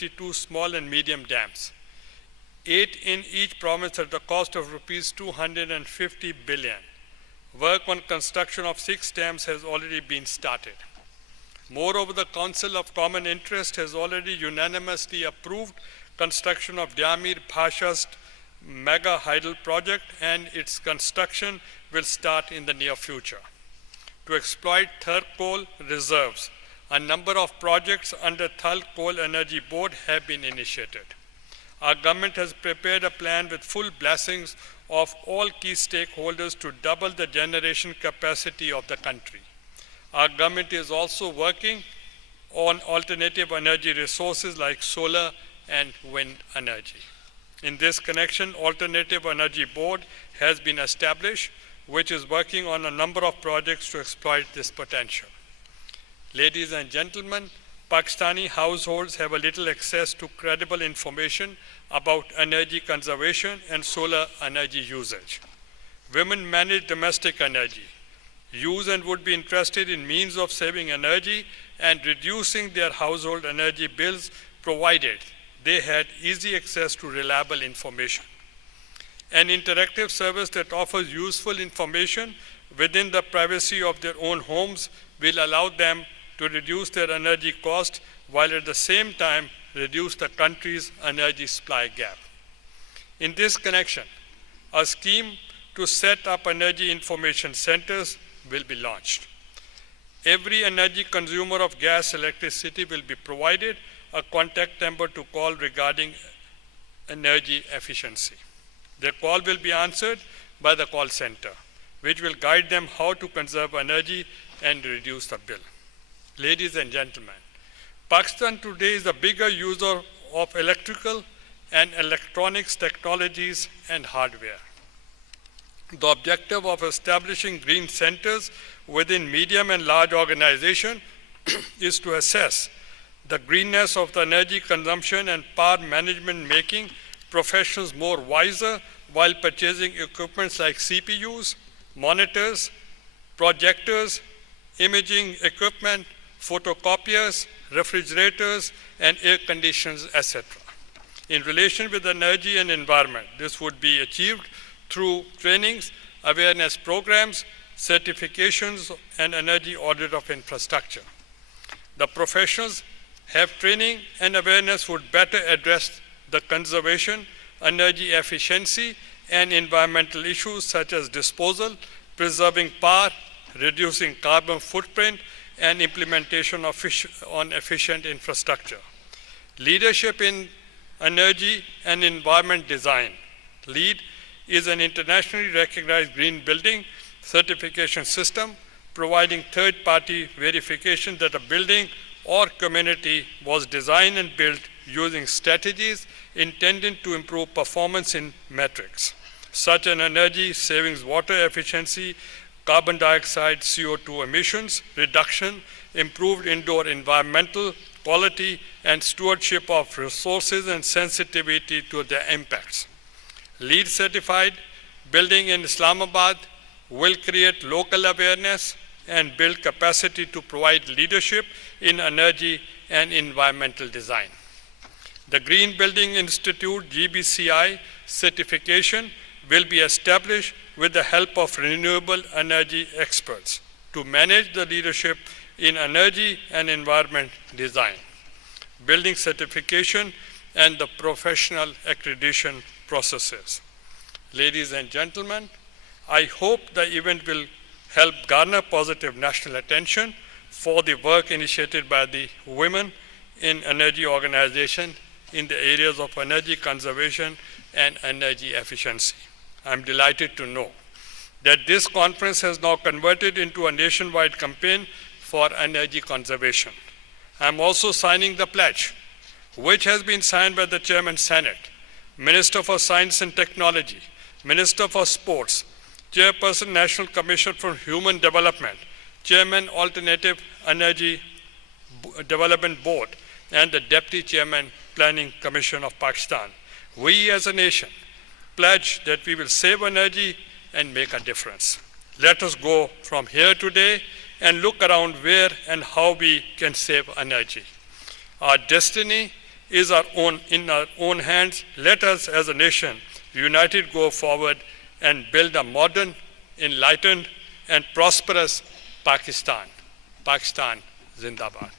32 small and medium dams, 8 in each province at the cost of rupees 250 billion. Work on construction of 6 dams has already been started. Moreover, the Council of Common Interest has already unanimously approved construction of Dyamir Bhashast mega hydel project, and its construction will start in the near future. To exploit Thar coal reserves, a number of projects under Thar Coal Energy Board have been initiated. Our government has prepared a plan with full blessings of all key stakeholders to double the generation capacity of the country. Our government is also working on alternative energy resources like solar and wind energy. In this connection, Alternative Energy Board has been established, which is working on a number of projects to exploit this potential. Ladies and gentlemen, Pakistani households have a little access to credible information about energy conservation and solar energy usage. Women manage domestic energy, use and would be interested in means of saving energy and reducing their household energy bills, provided they had easy access to reliable information. An interactive service that offers useful information within the privacy of their own homes will allow them to reduce their energy cost while at the same time reduce the country's energy supply gap. In this connection, a scheme to set up energy information centers will be launched. Every energy consumer of gas, electricity will be provided a contact number to call regarding energy efficiency. Their call will be answered by the call center, which will guide them how to conserve energy and reduce the bill. Ladies and gentlemen, Pakistan today is a bigger user of electrical and electronics technologies and hardware. The objective of establishing green centers within medium and large organizations is to assess the greenness of the energy consumption and power management, making professionals more wiser while purchasing equipments like CPUs, monitors, projectors, imaging equipment, photocopiers, refrigerators, and air conditioners, etc. In relation with energy and environment, this would be achieved through trainings, awareness programs, certifications, and energy audit of infrastructure. The professionals have training and awareness would better address the conservation, energy efficiency, and environmental issues such as disposal, preserving power, reducing carbon footprint, and implementation of efficient infrastructure. Leadership in energy and environment design. LEED is an internationally recognized green building certification system providing third-party verification that a building or community was designed and built using strategies intended to improve performance in metrics, such as energy savings, water efficiency, carbon dioxide, CO2 emissions reduction, improved indoor environmental quality, and stewardship of resources and sensitivity to their impacts. LEED certified building in Islamabad will create local awareness and build capacity to provide leadership in energy and environmental design. The Green Building Institute GBCI certification will be established with the help of renewable energy experts to manage the leadership in energy and environment design, building certification, and the professional accreditation processes. Ladies and gentlemen, I hope the event will help garner positive national attention for the work initiated by the women in energy organization in the areas of energy conservation and energy efficiency. I'm delighted to know that this conference has now converted into a nationwide campaign for energy conservation. I'm also signing the pledge, which has been signed by the Chairman Senate, Minister for Science and Technology, Minister for Sports, Chairperson National Commission for Human Development, Chairman Alternative Energy Development Board, and the Deputy Chairman Planning Commission of Pakistan. We as a nation pledge that we will save energy and make a difference. Let us go from here today and look around where and how we can save energy. Our destiny is in our own hands. Let us, as a nation, united go forward and build a modern, enlightened, and prosperous Pakistan. Pakistan Zindabad.